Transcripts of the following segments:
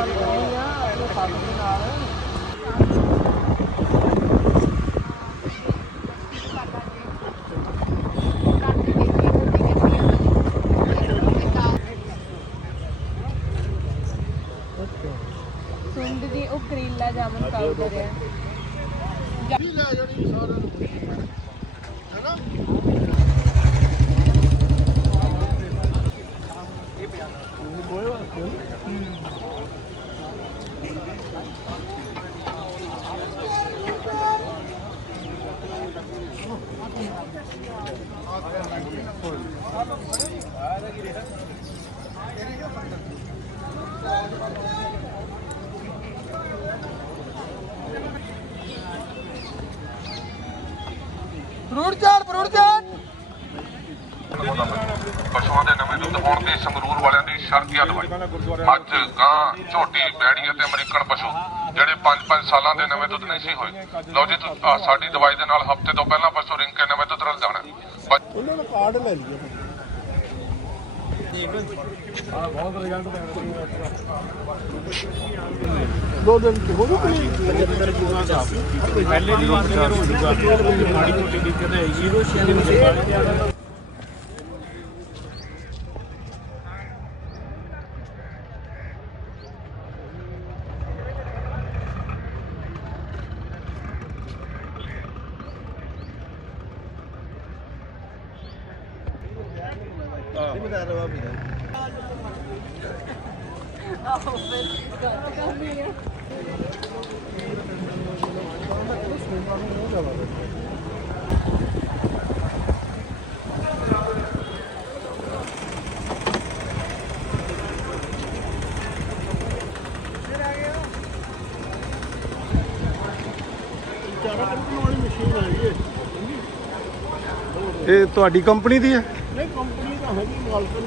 ਗੱਲ ਕਰੀ ਆ ਉਹ ਸੱਤ ਦੇ ਨਾਲ। Fruit chaat fruit chaat. ਪਸ਼ੂਆਂ ਦੇ ਨਵੇਂ ਦੁੱਧ ਪਾਉਣ ਦੀ ਸੰਗਰੂਰ ਵਾਲਿਆਂ ਦੀ ਸ਼ਰਤੀਆ ਦਵਾਈ ਅੱਜ ਗਾਂ ਝੋਟੀ ਬੈੜੀ ਅਤੇ ਅਮਰੀਕਨ ਪਸ਼ੂ ਜਿਹੜੇ 5-5 ਸਾਲਾਂ ਦੇ ਨਵੇਂ ਦੁੱਧ ਨਹੀਂ ਸੀ ਹੋਏ। ਲਓ ਜੀ ਤੁ- ਸਾਡੀ ਦਵਾਈ ਦੇ ਨਾਲ ਹਫ਼ਤੇ ਤੋਂ ਪਹਿਲਾਂ ਪਸ਼ੂ ਰਿੰਗ ਕੇ ਨਵੇਂ ਦੁੱਧ ਰਲ ਜਾਣਾ। ਉਹਨਾਂ ਦਾ ਕਾਰਡ ਲੈ ਲਈਏ। ਦੋ ਦਿਨ ਚ ਹੋ। ਗਈ ਪਹਿਲੇ ਦੀ ਵਾਰ ਤੇ ਮਾੜੀ ਮੋਟੀ ਦਿੱਕਤ ਹੈਗੀ ਉਹ ਸ਼ੇਰ ਨੂੰ ਸੰਭਾਲ ਚਾਰਾ ਕੱਢਣ ਵਾਲੀ ਮਸ਼ੀਨ ਆਈ ਇਹ ਤੁਹਾਡੀ ਕੰਪਨੀ ਦੀ ਹੈ? ਨਹੀਂ, ਕੰਪਨੀ ਤਾਂ ਹੈਗੀ ਮਾਲਕਨ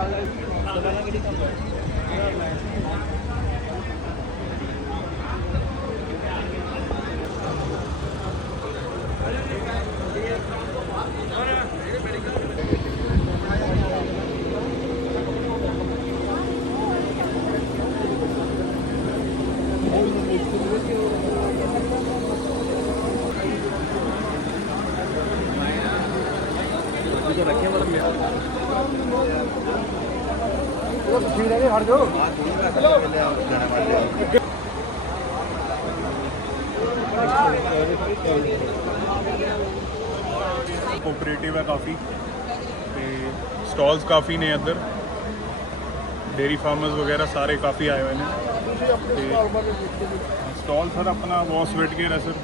আলাদা আলাদা কিছু কম্পিউটার ਕੋਆਪਰੇਟਿਵ ਹੈ ਕਾਫੀ ਤੇ ਸਟਾਲਸ ਕਾਫੀ ਨੇ ਇੱਧਰ ਡੇਰੀ ਫਾਰਮਰਸ ਵਗੈਰਾ ਸਾਰੇ ਕਾਫੀ ਆਏ ਹੋਏ ਨੇ। ਸਟਾਲ ਸਰ ਆਪਣਾ ਵਾਸ ਵੈਟਕੇਅਰ ਹੈ ਸਰ।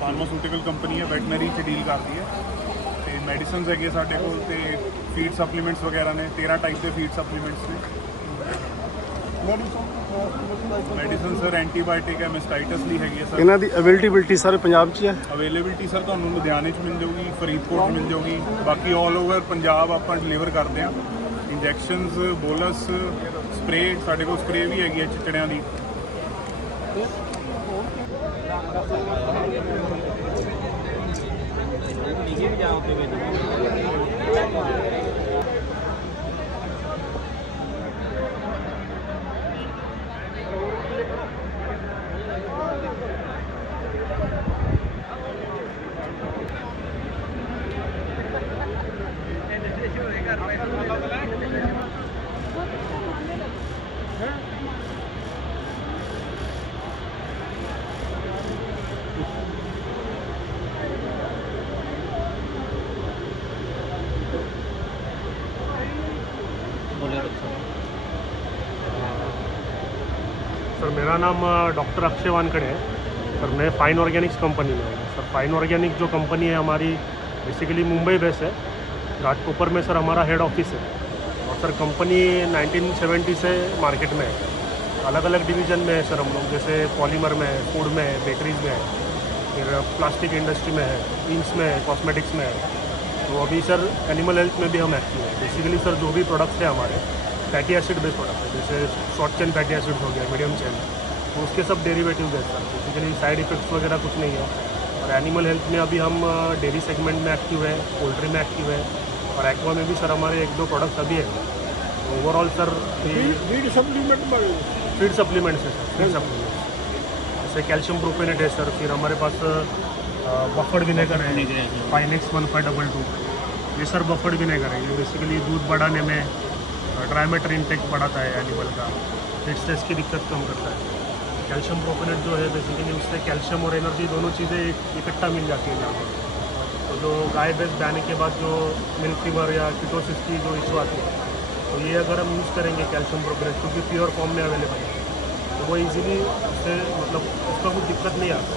ਫਾਰਮਾਸਿਊਟੀਕਲ ਕੰਪਨੀ ਹੈ ਵੈਟਨਰੀ ਚ ਡੀਲ ਕਰਦੀ ਹੈ। ਤੇ ਮੈਡੀਸਿਨਸ ਹੈਗੇ ਸਾਡੇ ਕੋਲ ਤੇ ਫੀਡ ਸਪਲੀਮੈਂਟਸ ਵਗੈਰਾ ਨੇ 13 ਟਾਈਪ ਦੇ ਫੀਡ ਸਪਲੀਮੈਂਟਸ ਨੇ। ਮੈਡੀਸਿਨ ਸਰ ਐਂਟੀਬਾਇਓਟਿਕ ਹੈ ਮਿਸਟਾਈਟਸ ਲਈ ਹੈਗੀ ਹੈ ਸਰ ਇਹਨਾਂ ਦੀ ਅਵੇਲੇਬਿਲਟੀ ਸਾਰੇ ਪੰਜਾਬ 'ਚ ਹੀ ਹੈ ਅਵੇਲੇਬਿਲਟੀ ਸਰ ਤੁਹਾਨੂੰ ਲੁਧਿਆਣੇ 'ਚ ਮਿਲ ਜਾਊਗੀ ਫਰੀਦਕੋਟ 'ਚ ਮਿਲ ਜਾਊਗੀ ਬਾਕੀ 올 ਓਵਰ ਪੰਜਾਬ ਆਪਾਂ ਡਿਲੀਵਰ ਕਰਦੇ ਹਾਂ ਇੰਜੈਕਸ਼ਨਸ ਬੋਲਸ ਸਪਰੇ ਸਾਡੇ ਕੋਲ ਸਪਰੇ ਵੀ ਹੈਗੀ ਹੈ ਚਿਚੜਿਆਂ ਦੀ सर मेरा नाम डॉक्टर अक्षय वानखड़े है, सर मैं फाइन ऑर्गेनिक्स कंपनी में हूँ। सर, फाइन ऑर्गेनिक जो कंपनी है हमारी बेसिकली मुंबई बेस है। घाटकोपर में सर हमारा हेड ऑफ़िस है। और सर कंपनी 1970 से मार्केट में है। अलग अलग डिवीज़न में है सर हम लोग, जैसे पॉलीमर में है फ़ूड में है बेकरीज में है, फिर प्लास्टिक इंडस्ट्री में है इंक्स में है कॉस्मेटिक्स में है। तो अभी सर एनिमल हेल्थ में भी हम एक्टिव हैं। बेसिकली सर जो भी प्रोडक्ट्स हैं हमारे फैटी एसिड बेस्ड प्रोडक्ट है जैसे शॉर्ट चेन फैटी एसिड हो गया मीडियम चेन तो उसके सब डेरिवेटिव है। सर बेसिकली साइड इफेक्ट्स वगैरह कुछ नहीं है। और एनिमल हेल्थ में अभी हम डेयरी सेगमेंट में एक्टिव है पोल्ट्री में एक्टिव है और एक्वा में भी सर हमारे एक दो प्रोडक्ट्स अभी है। Overall sir feed supplement feed supplements है? सर फ़ीड सप्लीमेंट्स जैसे कैल्शियम प्रोपेनेट है सर फिर हमारे पास बफर्ड विनेगर है Finex one five double two ये सर बफर्ड विनेगर है ये बेसिकली दूध बढ़ाने में ड्राई इंटेक बढ़ाता है एनिमल का। फिर स्ट्रेस की दिक्कत कम करता है। कैल्शियम प्रोपेनेट जो है बेसिकली उससे कैल्शियम और एनर्जी दोनों चीज़ें एक- इकट्ठा मिल जाती है यहाँ पर तो जो गाय भैंस बैने के बाद जो मिल्क फीवर या किटोसिस की जो इशू आती है तो ये अगर हम यूज़ करेंगे कैल्शियम प्रोपोनेट क्योंकि प्योर फॉर्म में अवेलेबल है तो वो इजीली उससे मतलब उसका कोई दिक्कत नहीं आता।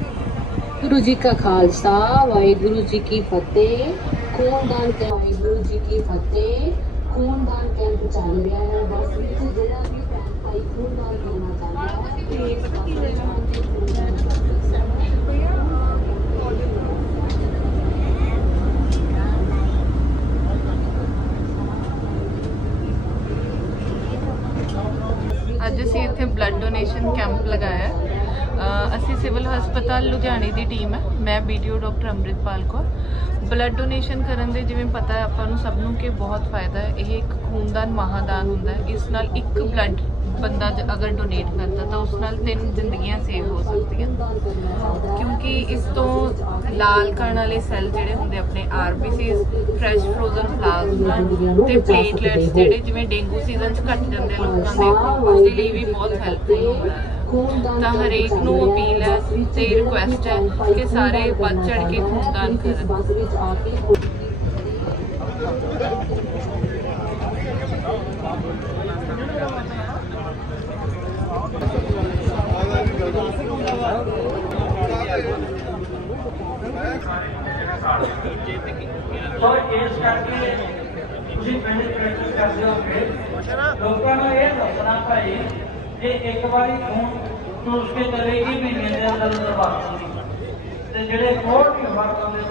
ਵਾਹਿਗੁਰੂ ਜੀ ਕਾ ਖਾਲਸਾ, ਵਾਹਿਗੁਰੂ ਜੀ ਕੀ ਫਤਿਹ। ਖੂਨਦਾਨ ਕੈਂਪ ਵਾਹਿਗੁਰੂ ਜੀ ਕੀ ਫਤਿਹ। ਖੂਨਦਾਨ ਕੈਂਪ ਚੱਲ ਰਿਹਾ ਹੈ 10 ਹਸਪਤਾਲ ਲੁਧਿਆਣੇ ਦੀ ਟੀਮ ਹੈ। ਮੈਂ BDO doctor Amritpal Kaur. Blood donation ਕਰਨ ਦੇ ਜਿਵੇਂ ਪਤਾ ਹੈ ਆਪਾਂ ਨੂੰ ਸਭ ਨੂੰ ਕਿ ਬਹੁਤ ਫਾਇਦਾ ਹੈ। ਇਹ ਇੱਕ ਖੂਨਦਾਨ, ਮਹਾਦਾਨ ਹੁੰਦਾ ਹੈ। ਇਸ ਨਾਲ ਇੱਕ ਬਲੱਡ ਬੰਦਾ ਅਗਰ ਡੋਨੇਟ ਕਰਦਾ ਤਾਂ ਉਸ ਨਾਲ ਤਿੰਨ ਜ਼ਿੰਦਗੀਆਂ ਸੇਵ ਹੋ ਸਕਦੀਆਂ। ਕਿਉਂਕਿ ਇਸ ਤੋਂ ਲਾਲ ਕਣ ਵਾਲੇ ਸੈੱਲ ਜਿਹੜੇ ਹੁੰਦੇ ਆਪਣੇ ਆਰਬੀਸੀਜ਼ ਫਰੈਸ਼ ਫਰੋਜ਼ਨ ਪਲਾਜ਼ਮਾ ਤੇ ਪਲੇਟਲੈਟਸ ਜਿਹੜੇ ਜਿਵੇਂ ਡੇਂਗੂ ਸੀਜ਼ਨ 'ਚ ਘਟ ਜਾਂਦੇ ਲੋਕਾਂ ਦੇ, ਉਸ ਦੇ ਲਈ ਵੀ ਬਹੁਤ ਹੈਲਪਫੁਲ ਹੁੰਦਾ ਹੈ। ਤਾਂ ਹਰੇਕ ਨੂੰ ਅਪੀਲ ਹੈ ਤੇ ਰਿਕੁਐਸਟ ਹੈ ਕਿ ਸਾਰੇ ਵੱਧ ਚੜ ਕੇ ਖੂਨਦਾਨ ਕਰਨ ਬੱਸ ਵਿੱਚ ਆ ਕੇ ਸੋ ਇਸ ਕਰਕੇ ਤੁਸੀਂ ਪਿੰਡ ਪ੍ਰੈਕਟਿਸ ਕਰਦੇ ਹੋਗੇ ਲੋਕਾਂ ਨੂੰ ਇਹ ਦੱਸਣਾ ਭਾਈ ਕਿ ਇੱਕ ਵਾਰੀ ਖੂਨ ਚੂਸ ਕੇ ਚਲੇਗੀ ਮਹੀਨੇ ਦੇ ਅੰਦਰ ਅੰਦਰ ਵਾਪਸ ਤੇ ਜਿਹੜੇ ਹੋਰ ਵੀ ਵਰਤਾਂ ਦੇ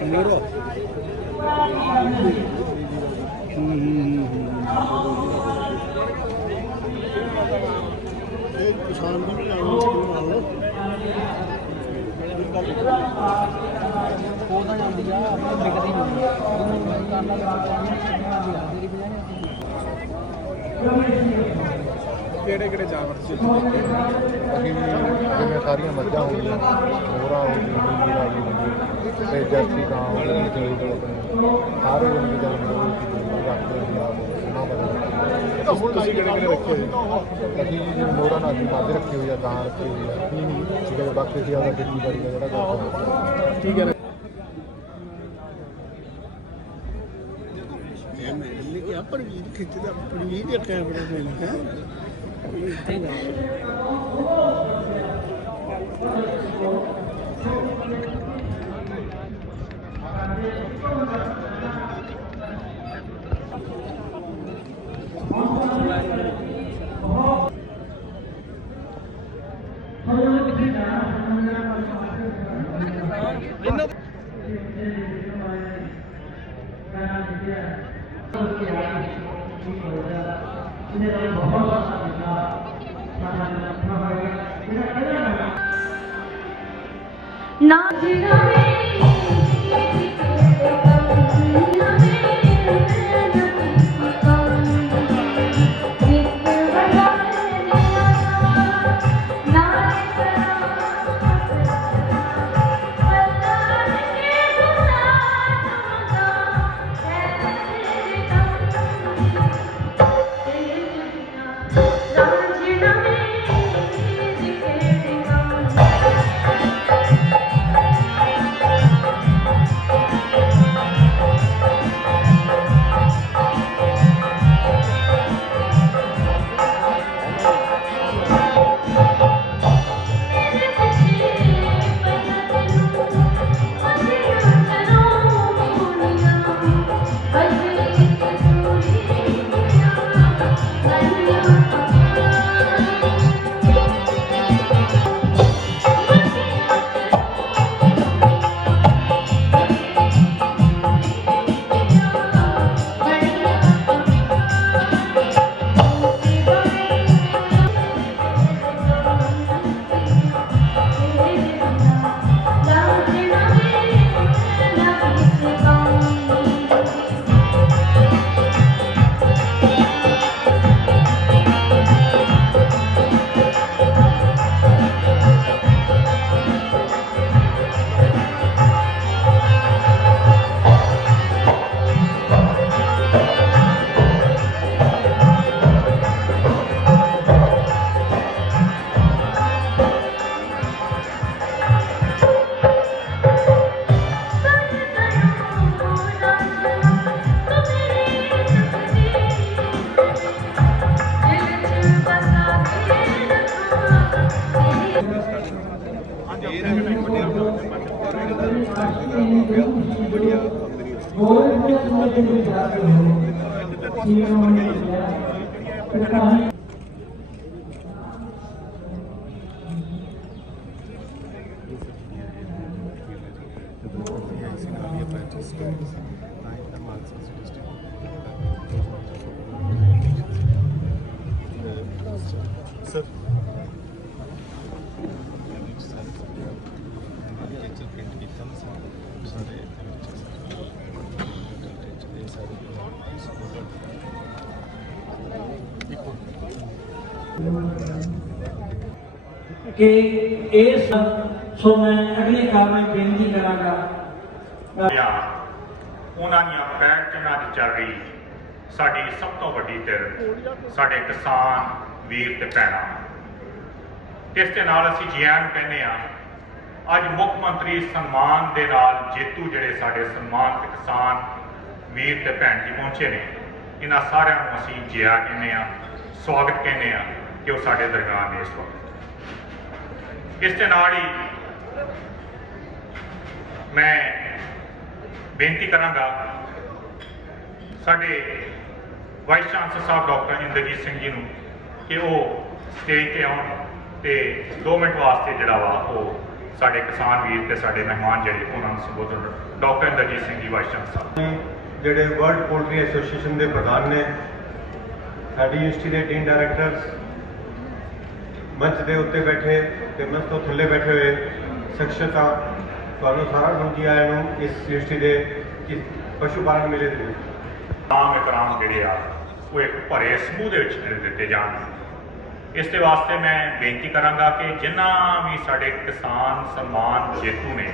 ਇਹ ਕਿਸਾਨ ਦੀ ਵੀ ਆਉਣੀ ਚਾਹੀਦੀ ਨਾਲ ਕਿਹੜੇ ਕਿਹੜੇ ਜਾਨਵਰ ਸੀ? ਜਿਵੇਂ ਸਾਰੀਆਂ ਮੱਝਾਂ ਹੋ ਗਈਆਂ, ਮੋਹਰਾਂ ਹੋ ਗਈਆਂ ਨੀਰਾ ਹੋ ਗਈ, ਤੇ ਜਰਸੀ ਗਾਂ ਹੋ ਗਈ, ਸਾਰੇ ਜਾਨਵਰ ਉਹ ਰੱਖਦੇ ਸੀ ਆਪ ਉਹਨਾਂ ਬਾਰੇ ਹੁਣ ਤੁਸੀਂ ਕਿਹੜੇ ਕਿਹੜੇ ਰੱਖੇ ਹੋਏ? ਅਸੀਂ ਜੀ ਮੋਹਰਾਂ ਨਾਲ ਮੱਝ ਰੱਖੀ ਹੋਈ ਆ ਗਾਂ ਰੱਖੀ ਹੋਈ ਆ ਠੀਕ ਹੈ ਬਾਕੀ ਅਸੀਂ ਆਪਦਾ ਖੇਤੀਬਾੜੀ ਦਾ ਜਿਹੜਾ ਠੀਕ ਹੈ। ਆ ਪਰਵੀਰ ਖਿੱਚਦਾ ਪਰਵੀਰ ਦੇ ਕੈਮਰੇ ਨੇ ਹੈ। ਨਾ ਹੋਰ ਕਿਸ ਮਦਦ ਦੀ ਜਾ ਰਹੀ ਹੈ ਇਹ ਉਹਨਾਂ ਨੇ ਕਿ ਇਸ ਸੋ ਮੈਂ ਅਗਲੀ ਕਾਰਵਾਈ ਬੇਨਤੀ ਕਰਾਂਗਾ। ਉਹਨਾਂ ਦੀਆਂ ਪੈਰ ਚਨਾਂ ਦੀ ਚੱਲ ਰਹੀ, ਸਾਡੀ ਸਭ ਤੋਂ ਵੱਡੀ ਧਿਰ ਸਾਡੇ ਕਿਸਾਨ ਵੀਰ ਤੇ ਭੈਣਾਂ। ਇਸ ਦੇ ਨਾਲ ਅਸੀਂ ਜੀਆਂ ਨੂੰ ਕਹਿੰਦੇ ਆ ਅੱਜ ਮੁੱਖ ਮੰਤਰੀ ਸਨਮਾਨ ਦੇ ਨਾਲ ਜੇਤੂ ਜਿਹੜੇ ਸਾਡੇ ਸਨਮਾਨ ਤੇ ਕਿਸਾਨ ਵੀਰ ਤੇ ਭੈਣ ਜੀ ਪਹੁੰਚੇ ਨੇ, ਇਹਨਾਂ ਸਾਰਿਆਂ ਨੂੰ ਅਸੀਂ ਜਿਆ ਕਹਿੰਦੇ ਆ ਸਵਾਗਤ ਕਹਿੰਦੇ ਆ ਕਿ ਉਹ ਸਾਡੇ ਦਰਗਾਹ ਨੇ ਇਸ ਵਕਤ। ਇਸ ਦੇ ਨਾਲ ਹੀ ਮੈਂ ਬੇਨਤੀ ਕਰਾਂਗਾ, ਸਾਡੇ ਵਾਈਸ ਚਾਂਸਲਰ ਸਾਹਿਬ ਡਾਕਟਰ ਇੰਦਰਜੀਤ ਸਿੰਘ ਜੀ ਨੂੰ ਕਿ ਉਹ ਸਟੇਜ ਤੇ ਆਉਣ ਤੇ 2 ਮਿੰਟ ਵਾਸਤੇ ਜਿਹੜਾ ਵਾ ਉਹ ਸਾਡੇ ਕਿਸਾਨ ਵੀਰ ਤੇ ਸਾਡੇ ਮਹਿਮਾਨ ਜਿਹੜੇ, ਉਹਨਾਂ ਨੂੰ ਸੰਬੋਧਨ ਡਾਕਟਰ ਇੰਦਰਜੀਤ ਸਿੰਘ ਜੀ ਵਾਈਸ ਚਾਂਸਲਰ ਸਾਹਿਬ। ਜਿਹੜੇ ਵਰਲਡ ਪੋਲਟਰੀ ਐਸੋਸੀਏਸ਼ਨ ਦੇ ਪ੍ਰਧਾਨ ਨੇ, ਸਾਡੀ ਯੂਨੀਵਰਸਿਟੀ ਦੇ ਡੀਨ ਡਾਇਰੈਕਟਰਸ ਮੰਚ ਦੇ ਉੱਤੇ ਬੈਠੇ ਤੇ ਮੰਚ ਤੋਂ ਥੱਲੇ ਬੈਠੇ ਹੋਏ ਸ਼ਖਸੀਅਤਾਂ, ਤੁਹਾਨੂੰ ਸਾਰਾ ਨੂੰ ਜੀ ਆਇਆਂ ਨੂੰ ਇਸ ਯੂਨੀਵਰਸਿਟੀ ਦੇ ਇਸ ਪਸ਼ੂ ਪਾਲਣ ਮੇਲੇ ਦੇ ਵਿੱਚ ਇਕਰਾਮ ਜਿਹੜੇ ਆ, ਉਹ ਇੱਕ ਭਰੇ ਸਮੂਹ ਦੇ ਵਿੱਚ ਦਿੱਤੇ ਜਾਣ। ਇਸ ਦੇ ਵਾਸਤੇ ਮੈਂ ਬੇਨਤੀ ਕਰਾਂਗਾ ਕਿ ਜਿਨ੍ਹਾਂ ਵੀ ਸਾਡੇ ਕਿਸਾਨ ਸਨਮਾਨ ਜੇਤੂ ਨੇ,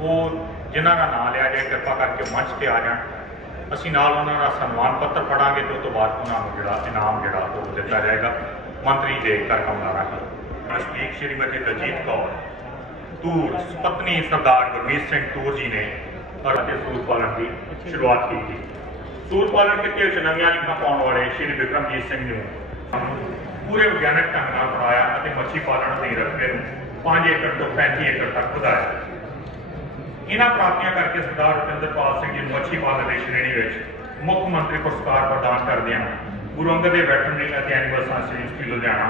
ਉਹ ਜਿਨ੍ਹਾਂ ਦਾ ਨਾਮ ਲਿਆ ਜਾਏ, ਕਿਰਪਾ ਕਰਕੇ ਮੰਚ ਤੇ ਆ ਜਾਣ। ਅਸੀਂ ਨਾਲ ਉਹਨਾਂ ਦਾ ਸਨਮਾਨ ਪੱਤਰ ਪੜਾਂਗੇ ਤੇ ਉਸ ਤੋਂ ਬਾਅਦ ਉਹਨਾਂ ਨੂੰ ਜਿਹੜਾ ਇਨਾਮ ਜਿਹੜਾ ਉਹ ਦਿੱਤਾ ਜਾਏਗਾ। ਮੰਤਰੀ ਦੇ ਘਰ ਕਮਲਾ ਰਾਹੀਂ ਸਪੀਕ ਸ਼੍ਰੀਮਤੀ ਦਲਜੀਤ ਕੌਰ ਤੂਰ ਪਤਨੀ ਸਰਦਾਰ ਗੁਰਮੀਤ ਸਿੰਘ ਤੂਰ ਜੀ ਨੇ ਅਤੇ ਸੂਰ ਪਾਲਣ ਦੀ ਸ਼ੁਰੂਆਤ ਕੀਤੀ। ਸੂਰ ਪਾਲਣ ਕਿੱਤੇ ਵਿੱਚ ਨਵੀਆਂ ਲੀਕਾਂ ਪਾਉਣ ਵਾਲੇ ਸ਼੍ਰੀ ਵਿਕਰਮਜੀਤ ਸਿੰਘ ਜੀ ਨੂੰ ਪੂਰੇ ਵਿਗਿਆਨਕ ਢੰਗ ਨਾਲ ਬਣਾਇਆ ਅਤੇ ਮੱਛੀ ਪਾਲਣ ਦੇ ਰਕਬੇ ਨੂੰ 5 ਏਕੜ ਤੋਂ 35 ਏਕੜ ਤੱਕ ਵਧਾਇਆ। ਇਹਨਾਂ ਪ੍ਰਾਪਤੀਆਂ ਕਰਕੇ ਸਰਦਾਰ ਰੁਪਿੰਦਰਪਾਲ ਸਿੰਘ ਜੀ ਨੂੰ ਮੱਛੀ ਪਾਲਣ ਦੀ ਸ਼੍ਰੇਣੀ ਵਿੱਚ ਮੁੱਖ ਮੰਤਰੀ ਪੁਰਸਕਾਰ ਪ੍ਰਦਾਨ ਕਰਦਿਆਂ ਹਨ ਅੰਗਦ ਦੇਵ ਵੈਟਰਨਰੀ ਅਤੇ ਐਨੀਮਲ ਸਾਇੰਸ ਯੂਨੀਵਰਸਿਟੀ ਲੁਧਿਆਣਾ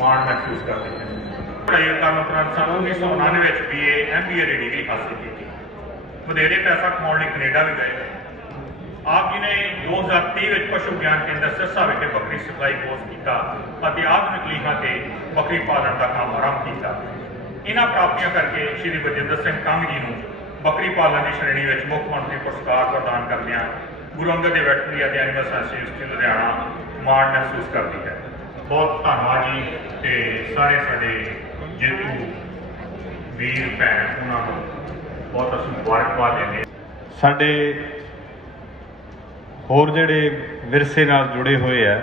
ਮਾਣ ਮਹਿਸੂਸ ਕਰਦੇ ਹਨ ਪੜ੍ਹਾਈ ਕਰਨ ਉਪਰੰਤ ਸੰਨ 1999 ਵਿੱਚ ਬੀਏ ਐਮਬੀਏ ਦੀ ਡਿਗਰੀ ਹਾਸਲ ਕੀਤੀ। ਵਧੇਰੇ ਪੈਸਾ ਕਮਾਉਣ ਲਈ ਕੈਨੇਡਾ ਵੀ ਗਏ। ਆਪ ਜੀ ਨੇ 2023 ਵਿੱਚ ਪਸ਼ੂ ਗਿਆਨ ਕੇਂਦਰ ਸਿਰਸਾ ਵਿਖੇ ਬੱਕਰੀ ਸਪਲਾਈ ਕੋਰਸ ਕੀਤਾ ਅਤੇ ਆਧੁਨਿਕ ਲੀਹਾਂ ਤੇ ਬੱਕਰੀ ਪਾਲਣ ਦਾ ਕੰਮ ਆਰੰਭ ਕੀਤਾ। ਇਹਨਾਂ ਪ੍ਰਾਪਤੀਆਂ ਕਰਕੇ ਸ਼੍ਰੀ ਬਜਿੰਦਰ ਸਿੰਘ ਕੰਗ ਜੀ ਨੂੰ ਬੱਕਰੀ ਪਾਲਣ ਦੀ ਸ਼੍ਰੇਣੀ ਵਿੱਚ ਮੁੱਖ ਮੰਤਰੀ ਪੁਰਸਕਾਰ ਪ੍ਰਦਾਨ ਕਰਦਿਆਂ ਗੁਰੂ ਅੰਗਦ ਦੇਵ ਵੈਟਰਨਰੀ ਅਤੇ ਐਨੀਮਲ ਸਾਇੰਸ ਯੂਨੀਵਰਸਿਟੀ ਲੁਧਿਆਣਾ ਮਾਣ ਮਹਿਸੂਸ ਕਰਦੀ ਹੈ। ਬਹੁਤ ਧੰਨਵਾਦ ਜੀ ਤੇ ਸਾਰੇ ਸਾਡੇ ਜੇਤੂ ਵੀਰ, ਭੈਣ, ਉਹਨਾਂ ਨੂੰ ਬਹੁਤ ਅਸੀਂ ਮੁਬਾਰਕਬਾਦ ਦਿੰਦੇ ਸਾਡੇ ਹੋਰ ਜਿਹੜੇ ਵਿਰਸੇ ਨਾਲ ਜੁੜੇ ਹੋਏ ਆ,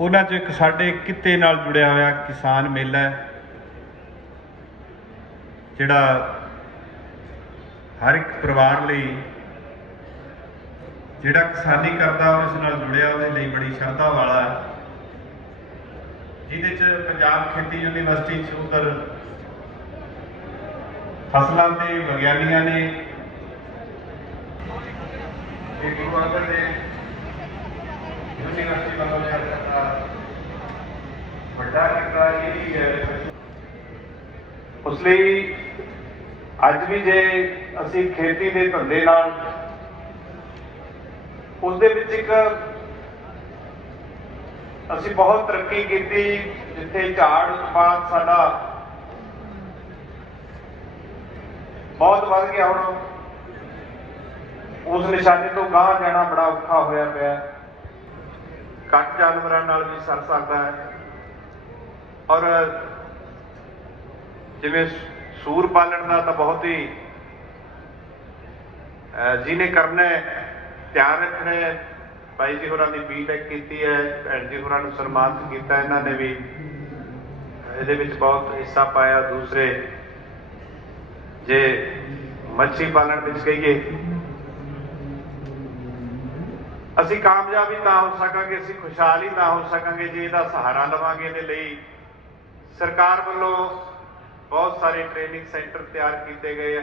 ਉਹਨਾਂ 'ਚ ਇੱਕ ਸਾਡੇ ਕਿੱਤੇ ਨਾਲ ਜੁੜਿਆ ਹੋਇਆ ਕਿਸਾਨ ਮੇਲਾ ਹੈ, ਜਿਹੜਾ ਹਰ ਇੱਕ ਪਰਿਵਾਰ ਲਈ ਜਿਹੜਾ ਕਿਸਾਨੀ ਕਰਦਾ ਉਹ ਇਸ ਨਾਲ ਜੁੜਿਆ, ਉਹਦੇ ਲਈ ਬੜੀ ਸ਼ਰਧਾ ਵਾਲਾ ਹੈ। ਜਿਹਦੇ 'ਚ ਪੰਜਾਬ ਖੇਤੀ ਯੂਨੀਵਰਸਿਟੀ 'ਚ ਉਧਰ ਫਸਲਾਂ ਤੇ ਵਿਗਿਆਨੀਆਂ ਨੇ। ਇਹ ਗੁਰੂ ਅੰਗਦ ਦੇਵ ਯੂਨੀਵਰਸਿਟੀ ਵੱਲੋਂ ਲਿਆ ਜਾਂਦਾ ਵੱਡਾ ਕਿੱਤਾ ਇਹ ਵੀ ਹੈ। ਉਸ ਲਈ ਅੱਜ ਵੀ ਜੇ ਅਸੀਂ ਖੇਤੀ ਦੇ ਧੰਦੇ ਨਾਲ ਉਸ ਦੇ ਵਿੱਚ ਇੱਕ ਅਸੀਂ ਬਹੁਤ ਤਰੱਕੀ ਕੀਤੀ, ਜਿੱਥੇ ਝਾੜ ਉਤਪਾਦ ਸਾਡਾ ਬਹੁਤ ਵੱਧ ਗਿਆ ਹੁਣ ਉਸ ਨਿਸ਼ਾਨੇ ਤੋਂ ਗਾਂਹ ਜਾਣਾ ਬੜਾ ਔਖਾ ਹੋਇਆ ਪਿਆ ਹੈ। ਘੱਟ ਜਾਨਵਰਾਂ ਨਾਲ ਵੀ ਸਰ ਸਕਦਾ ਹੈ ਔਰ ਜਿਵੇਂ ਸੂਰ ਪਾਲਣ ਦਾ ਤਾਂ ਬਹੁਤ ਹੀ ਜਿਹਨੇ ਕਰਨਾ ਹੈ ਧਿਆਨ ਰੱਖਣਾ ਹੈ। ਭਾਈ ਜੀ ਹੋਰਾਂ ਦੀ ਬੀਟੈਕ ਕੀਤੀ ਹੈ, ਭੈਣ ਜੀ ਹੋਰਾਂ ਨੂੰ ਸਨਮਾਨਿਤ ਕੀਤਾ, ਇਹਨਾਂ ਨੇ ਵੀ ਇਹਦੇ ਵਿੱਚ ਬਹੁਤ ਹਿੱਸਾ ਪਾਇਆ। ਦੂਸਰੇ, ਜੇ ਮੱਛੀ ਪਾਲਣ ਵਿੱਚ ਕਹੀਏ, ਅਸੀਂ ਕਾਮਯਾਬ ਹੀ ਤਾਂ ਹੋ ਸਕਾਂਗੇ, ਅਸੀਂ ਖੁਸ਼ਹਾਲ ਹੀ ਤਾਂ ਹੋ ਸਕਾਂਗੇ, ਜੇ ਇਹਦਾ ਸਹਾਰਾ ਲਵਾਂਗੇ ਇਹਦੇ ਲਈ। ਸਰਕਾਰ ਵੱਲੋਂ ਬਹੁਤ ਸਾਰੇ ਟ੍ਰੇਨਿੰਗ ਸੈਂਟਰ ਤਿਆਰ ਕੀਤੇ ਗਏ ਆ।